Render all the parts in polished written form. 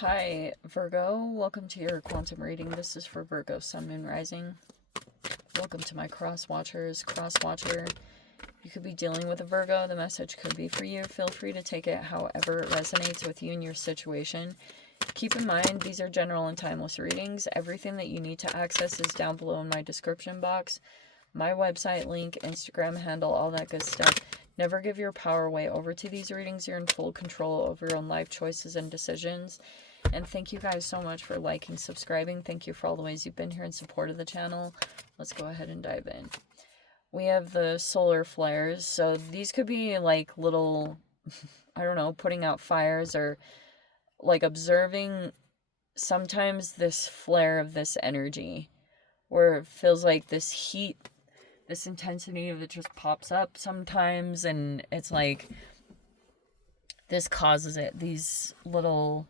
Hi, Virgo. Welcome to your quantum reading. This is for Virgo, Sun, Moon, Rising. Welcome to my cross watchers. Cross watcher, you could be dealing with a Virgo. The message could be for you. Feel free to take it however it resonates with you and your situation. Keep in mind, these are general and timeless readings. Everything that you need to access is down below in my description box. My website link, Instagram handle, all that good stuff. Never give your power away over to these readings. You're in full control over your own life choices and decisions. And thank you guys so much for liking, subscribing. Thank you for all the ways you've been here in support of the channel. Let's go ahead and dive in. We have the solar flares. So these could be like little, I don't know, putting out fires or like observing sometimes this flare of this energy where it feels like this heat, this intensity of it just pops up sometimes, and it's like this causes it. These little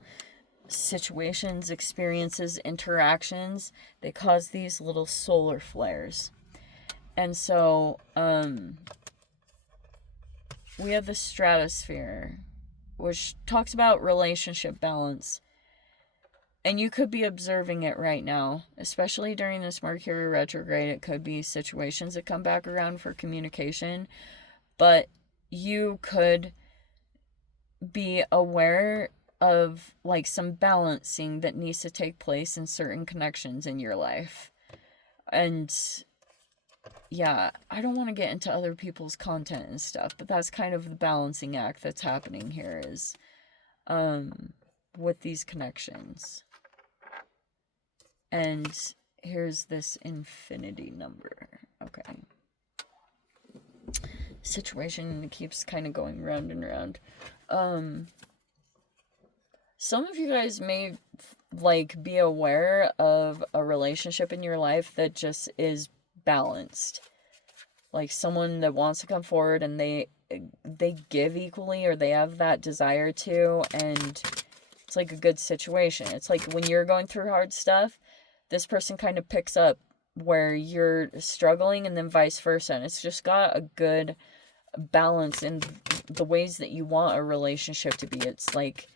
situations, experiences, interactions, they cause these little solar flares. And so we have the stratosphere, which talks about relationship balance. And you could be observing it right now, especially during this Mercury retrograde. It could be situations that come back around for communication, but you could be aware of like some balancing that needs to take place in certain connections in your life. And yeah, I don't want to get into other people's content and stuff, but that's kind of the balancing act that's happening here is with these connections. And here's this infinity number. Okay. Situation keeps kind of going round and round. Some of you guys may like be aware of a relationship in your life that just is balanced. Like someone that wants to come forward and they give equally, or they have that desire to, and it's like a good situation. It's like when you're going through hard stuff, this person kind of picks up where you're struggling, and then vice versa. And it's just got a good balance in the ways that you want a relationship to be. It's like,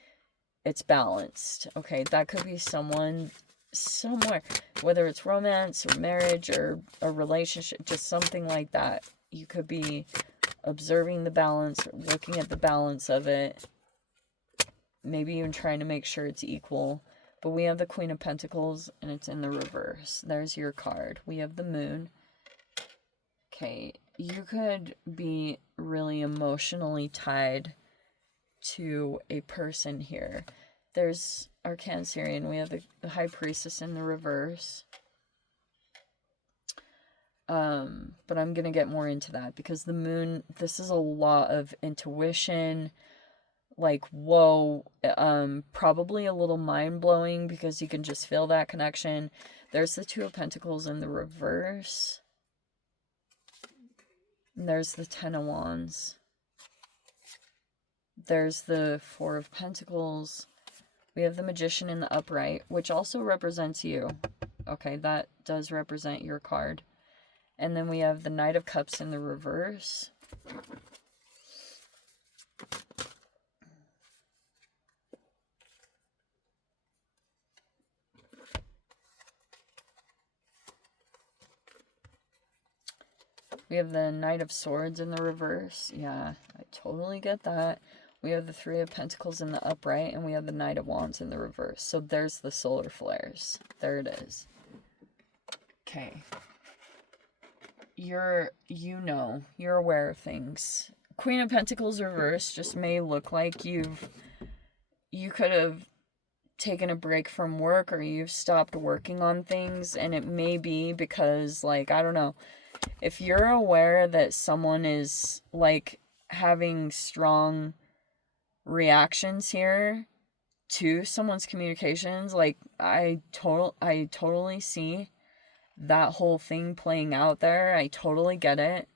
it's balanced. Okay, that could be someone somewhere, whether it's romance or marriage or a relationship, just something like that. You could be observing the balance, looking at the balance of it, maybe even trying to make sure it's equal. But we have the Queen of Pentacles, and it's in the reverse. There's your card. We have the Moon. Okay, you could be really emotionally tied to a person here. There's our Cancerian. We have the High Priestess in the reverse. But I'm going to get more into that because the Moon, this is a lot of intuition. Like, whoa, probably a little mind-blowing because you can just feel that connection. There's the Two of Pentacles in the reverse. And there's the Ten of Wands. There's the Four of Pentacles. We have the Magician in the upright, which also represents you. Okay, that does represent your card. And then we have the Knight of Cups in the reverse. We have the Knight of Swords in the reverse. Yeah, I totally get that. We have the Three of Pentacles in the upright, and we have the Knight of Wands in the reverse. So there's the solar flares. There it is. Okay. You're aware of things. Queen of Pentacles reverse just may look like you could have taken a break from work, or you've stopped working on things, and it may be because, like, I don't know, if you're aware that someone is like having strong reactions here to someone's communications, like I totally see that whole thing playing out there. I totally get it.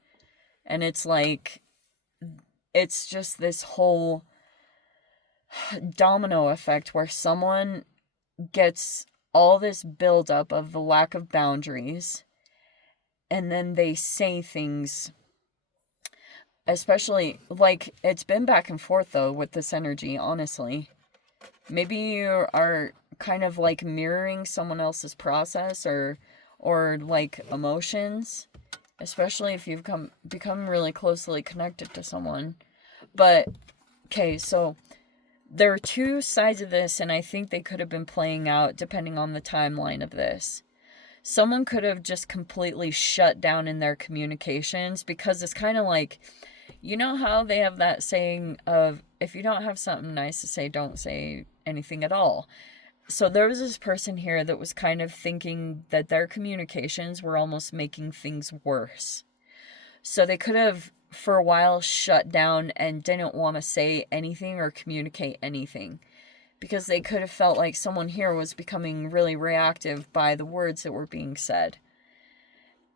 And it's like, it's just this whole domino effect where someone gets all this buildup of the lack of boundaries, and then they say things, especially, like, it's been back and forth, though, with this energy, honestly. Maybe you are kind of like mirroring someone else's process or like emotions, especially if you've become really closely connected to someone. But okay, so there are two sides of this, and I think they could have been playing out depending on the timeline of this. Someone could have just completely shut down in their communications, because it's kind of like, you know how they have that saying of, if you don't have something nice to say, don't say anything at all. So there was this person here that was kind of thinking that their communications were almost making things worse. So they could have, for a while, shut down and didn't want to say anything or communicate anything, because they could have felt like someone here was becoming really reactive by the words that were being said.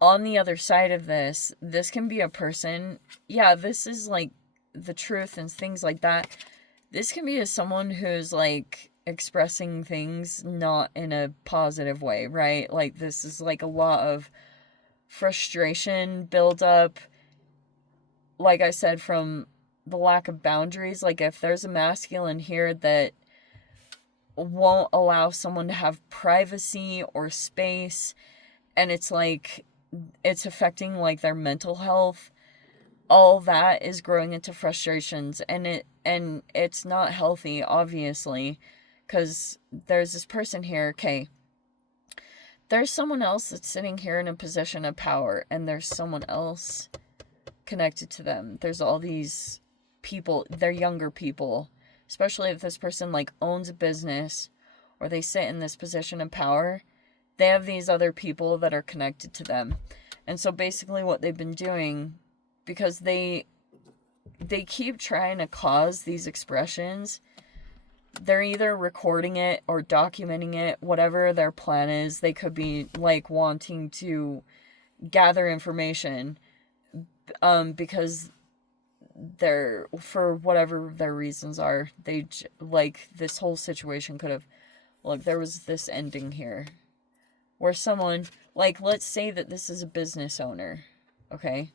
On the other side of this can be a person, yeah, this is like the truth and things like that. This can be someone who's like expressing things not in a positive way, right? Like this is like a lot of frustration build up, like I said, from the lack of boundaries. Like if there's a masculine here that won't allow someone to have privacy or space, and it's like it's affecting like their mental health, all that is growing into frustrations, and it's not healthy, obviously, because there's this person here. Okay, there's someone else that's sitting here in a position of power, and there's someone else connected to them. There's all these people, they're younger people, especially if this person like owns a business or they sit in this position of power. They have these other people that are connected to them. And so basically what they've been doing, because they keep trying to cause these expressions, they're either recording it or documenting it, whatever their plan is. They could be like wanting to gather information, because they're, for whatever their reasons are, they like this whole situation could have, look, there was this ending here where someone, like, let's say that this is a business owner, okay,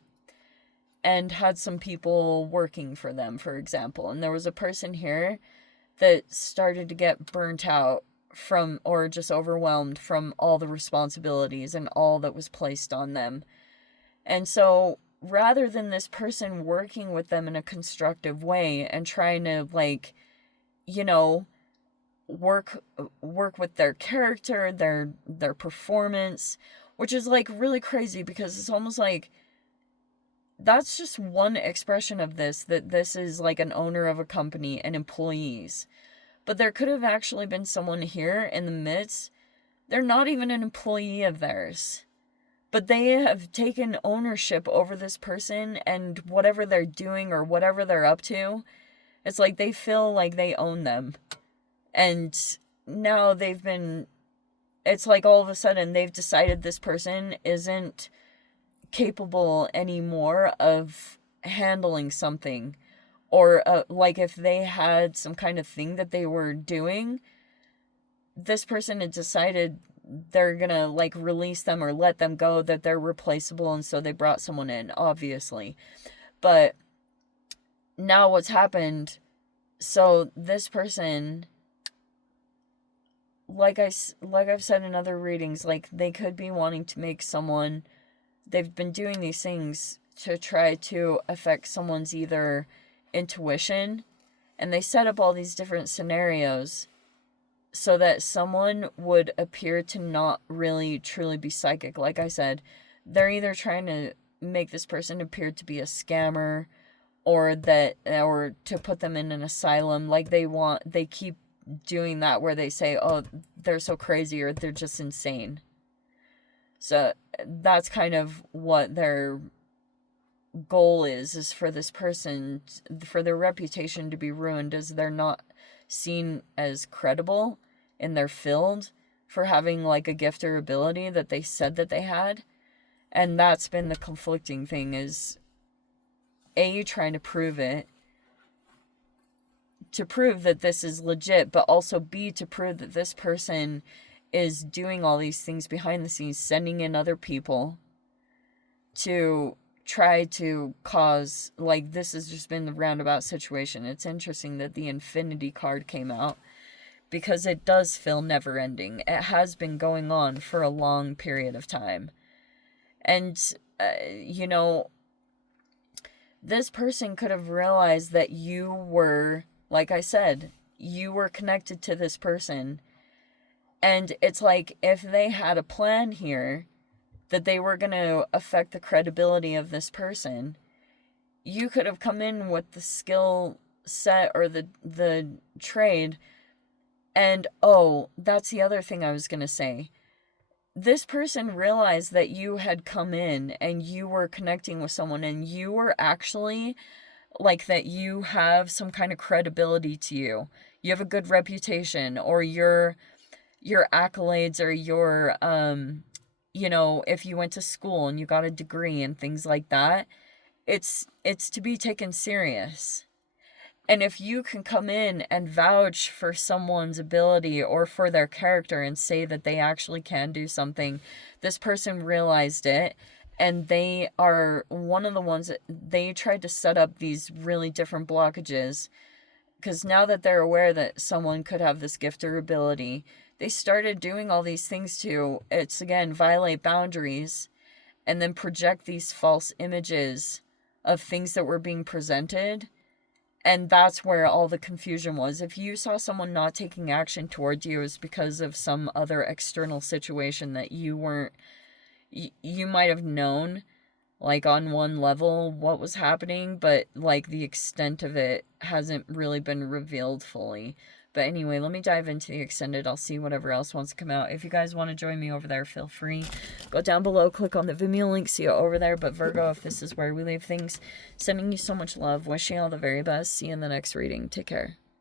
and had some people working for them, for example, and there was a person here that started to get burnt out from, or just overwhelmed from all the responsibilities and all that was placed on them. And so rather than this person working with them in a constructive way and trying to, like, you know, work with their character, their performance, which is like really crazy, because it's almost like that's just one expression of this, that this is like an owner of a company and employees. But there could have actually been someone here in the midst, they're not even an employee of theirs, but they have taken ownership over this person and whatever they're doing or whatever they're up to. It's like they feel like they own them. And now it's like all of a sudden they've decided this person isn't capable anymore of handling something. Or like if they had some kind of thing that they were doing, this person had decided they're gonna like release them or let them go, that they're replaceable, and so they brought someone in, obviously. But now what's happened, so this person, like I've said in other readings, like they could be wanting to make someone, they've been doing these things to try to affect someone's either intuition, and they set up all these different scenarios so that someone would appear to not really truly be psychic. Like I said, they're either trying to make this person appear to be a scammer, or to put them in an asylum. Like they keep doing that where they say, oh, they're so crazy, or they're just insane. So that's kind of what their goal is for this person, for their reputation to be ruined, as they're not seen as credible in their field for having like a gift or ability that they said that they had. And that's been the conflicting thing, is A, trying to prove it, to prove that this is legit, but also B, to prove that this person is doing all these things behind the scenes, sending in other people to try to cause, like, this has just been the roundabout situation. It's interesting that the Infinity card came out, because it does feel never ending. It has been going on for a long period of time. And, you know, this person could have realized that you were, like I said, you were connected to this person. And it's like, if they had a plan here that they were going to affect the credibility of this person, you could have come in with the skill set or the trade. And, oh, that's the other thing I was going to say. This person realized that you had come in and you were connecting with someone, and you were actually, like, that you have some kind of credibility to you. You have a good reputation, or your accolades, or your, you know, if you went to school and you got a degree and things like that, it's to be taken serious. And if you can come in and vouch for someone's ability or for their character and say that they actually can do something, this person realized it, and they are one of the ones that they tried to set up these really different blockages. Because now that they're aware that someone could have this gift or ability, they started doing all these things to, it's again, violate boundaries and then project these false images of things that were being presented. And that's where all the confusion was. If you saw someone not taking action towards you, it was because of some other external situation that you weren't, you might have known, like, on one level what was happening, but, like, the extent of it hasn't really been revealed fully. But anyway, let me dive into the extended. I'll see whatever else wants to come out. If you guys want to join me over there, feel free. Go down below, click on the Vimeo link, see you over there. But Virgo, if this is where we leave things, sending you so much love, wishing you all the very best. See you in the next reading. Take care.